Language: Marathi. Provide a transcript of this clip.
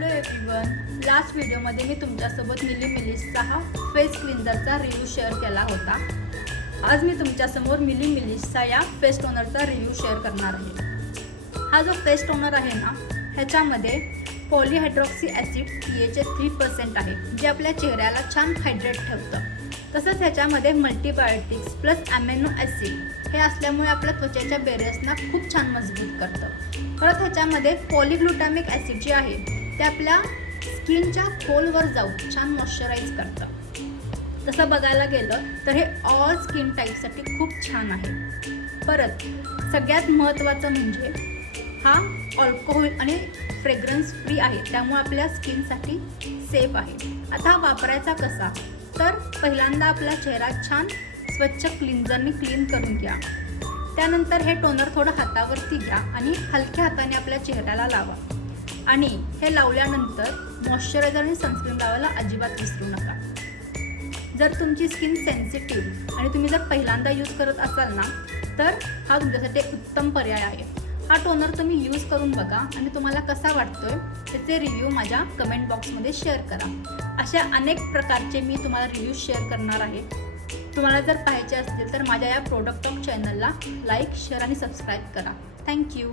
हॅलो एव्हरीवन, लास्ट व्हिडिओमध्ये मी तुमच्यासोबत मिली मिलिशचा हा फेस क्लिन्झरचा रिव्ह्यू शेअर केला होता। आज मी तुमच्यासमोर मिली मिलिशचा या फेस टोनरचा रिव्ह्यू शेअर करणार आहे। हा जो फेस टोनर आहे ना, ह्याच्यामध्ये पॉलीहायड्रॉक्सी ॲसिड PHA 3% आहे, जे आपल्या चेहऱ्याला छान हायड्रेट ठेवतं। तसंच ह्याच्यामध्ये मल्टीबायोटिक्स प्लस अॅमिनो ॲसिड हे असल्यामुळे आपल्या त्वचेच्या बेरियर्सना खूप छान मजबूत करतं। परत ह्याच्यामध्ये पॉलीग्लुटामिक ॲसिड जे आहे ते आपल्या स्किनच्या खोलवर जाऊन छान मॉइश्चराईज करतं। तसं बघायला गेलं तर हे ऑल स्किन टाईपसाठी खूप छान आहे। परत सगळ्यात महत्त्वाचं म्हणजे हा अल्कोहोल आणि फ्रेग्रन्स फ्री आहे, त्यामुळे आपल्या स्किनसाठी सेफ आहे। आता वापरायचा कसा, तर पहिल्यांदा आपला चेहरा छान स्वच्छ क्लिन्झरने क्लीन करून घ्या। त्यानंतर हे टोनर थोडं हातावरती घ्या आणि हलक्या हाताने आपल्या चेहऱ्याला लावा। आणि हे लावल्यानंतर मॉइश्चरायझर आणि सनस्क्रीन लावायला अजिबात विसरू नका। जर तुमची स्किन सेन्सिटिव्ह आणि तुम्ही जर पहिल्यांदा यूज करत असाल ना, तर हा तुमच्यासाठी उत्तम पर्याय आहे। हा टोनर तुम्ही यूज करून बघा आणि तुम्हाला कसा वाटतोय त्याचे रिव्ह्यू माझ्या कमेंट बॉक्समध्ये शेअर करा। अशा अनेक प्रकारचे मी तुम्हाला रिव्ह्यू शेअर करणार आहे। तुम्हाला जर पाहायचे असतील तर माझ्या या प्रोडक्ट टॉक चॅनलला लाईक, शेअर आणि सबस्क्राईब करा। थँक्यू।